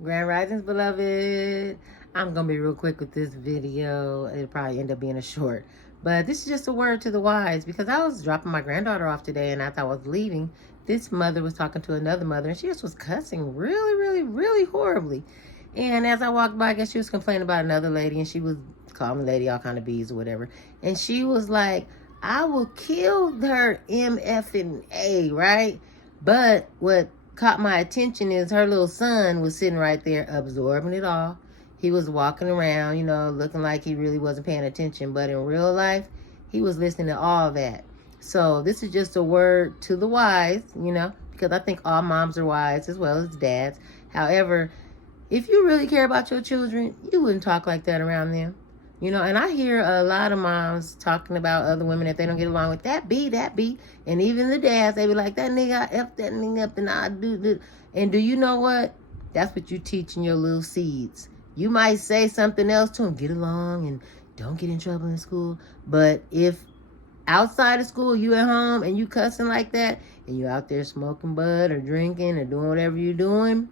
Grand Risings, beloved. I'm going to be real quick with this video. It'll probably end up being a short. But this is just a word to the wise because I was dropping my granddaughter off today and as I was leaving, this mother was talking to another mother and she just was cussing really horribly. And as I walked by, I guess she was complaining about another lady and she was calling the lady all kind of bees or whatever. And she was like, I will kill her MF and A, right? But what caught my attention is her little son was sitting right there absorbing it all. He was walking around, looking like he really wasn't paying attention. But in real life, he was listening to all that. So this is just a word to the wise, because I think all moms are wise as well as dads. However, if you really care about your children, you wouldn't talk like that around them. And I hear a lot of moms talking about other women that they don't get along with. That be. And even the dads, they be like, that nigga, I F that nigga up and I do. And do you know what? That's what you teaching your little seeds. You might say something else to them, get along and don't get in trouble in school. But if outside of school, you at home and you cussing like that, and you out there smoking bud or drinking or doing whatever you're doing,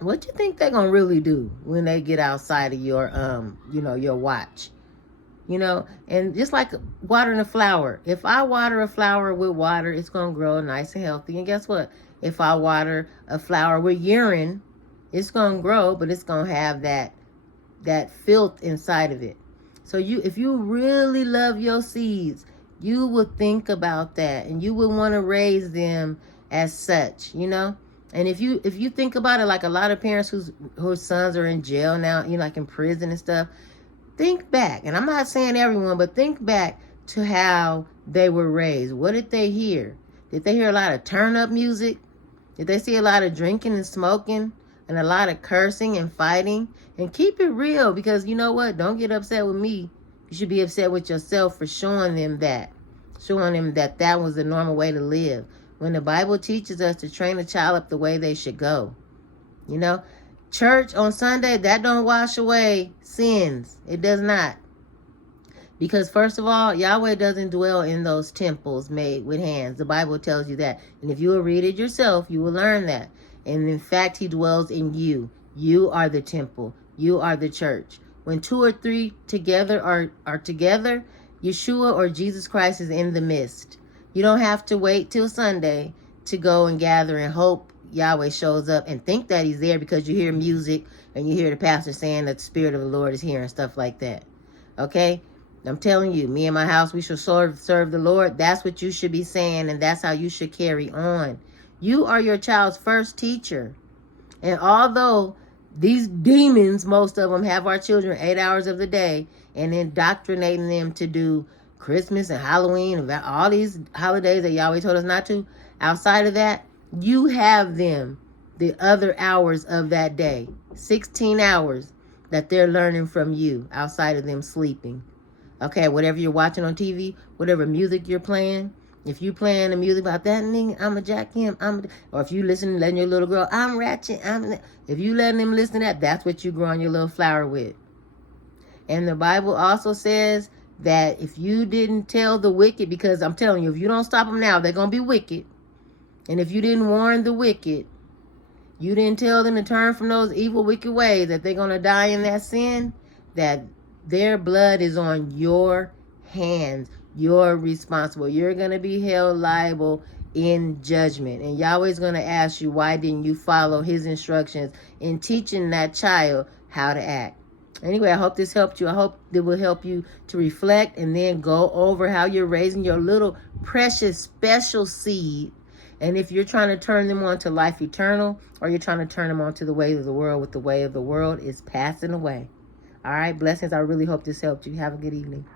what you think they're gonna really do when they get outside of your your watch? And just like watering a flower, if I water a flower with water, it's gonna grow nice and healthy. And guess what? If I water a flower with urine, it's gonna grow, but it's gonna have that filth inside of it. So if you really love your seeds, you would think about that and you would want to raise them as such, And if you think about it, like a lot of parents whose sons are in jail now, like in prison and stuff, think back. And I'm not saying everyone, but think back to how they were raised. What did they hear? Did they hear a lot of turn up music? Did they see a lot of drinking and smoking and a lot of cursing and fighting? And keep it real, because you know what? Don't get upset with me. You should be upset with yourself for showing them that that was the normal way to live. When the Bible teaches us to train a child up the way they should go. Church on Sunday, that don't wash away sins. It does not. Because first of all, Yahweh doesn't dwell in those temples made with hands. The Bible tells you that. And if you will read it yourself, you will learn that. And in fact, he dwells in you. You are the temple. You are the church. When 2 or 3 together are together, Yeshua or Jesus Christ is in the midst. You don't have to wait till Sunday to go and gather and hope Yahweh shows up and think that he's there because you hear music and you hear the pastor saying that the Spirit of the Lord is here and stuff like that. Okay? I'm telling you, me and my house, we shall serve the Lord. That's what you should be saying, and that's how you should carry on. You are your child's first teacher. And although these demons, most of them, have our children 8 hours of the day and indoctrinating them to do Christmas and Halloween and all these holidays that Yahweh told us not to, outside of that, you have them the other hours of that day, 16 hours that they're learning from you outside of them sleeping. Okay, whatever you're watching on TV, whatever music you're playing, if you playing the music about that nigga, I'm a jack him, or if you letting your little girl, I'm ratchet, if you letting them listen to that, that's what you growing your little flower with. And the Bible also says that if you didn't tell the wicked, because I'm telling you, if you don't stop them now, they're going to be wicked. And if you didn't warn the wicked, you didn't tell them to turn from those evil, wicked ways, that they're going to die in that sin, that their blood is on your hands. You're responsible. You're going to be held liable in judgment. And Yahweh's going to ask you, why didn't you follow his instructions in teaching that child how to act? Anyway, I hope this helped you. I hope it will help you to reflect and then go over how you're raising your little precious special seed. And if you're trying to turn them on to life eternal, or you're trying to turn them on to the way of the world, with the way of the world is passing away. All right, blessings. I really hope this helped you. Have a good evening.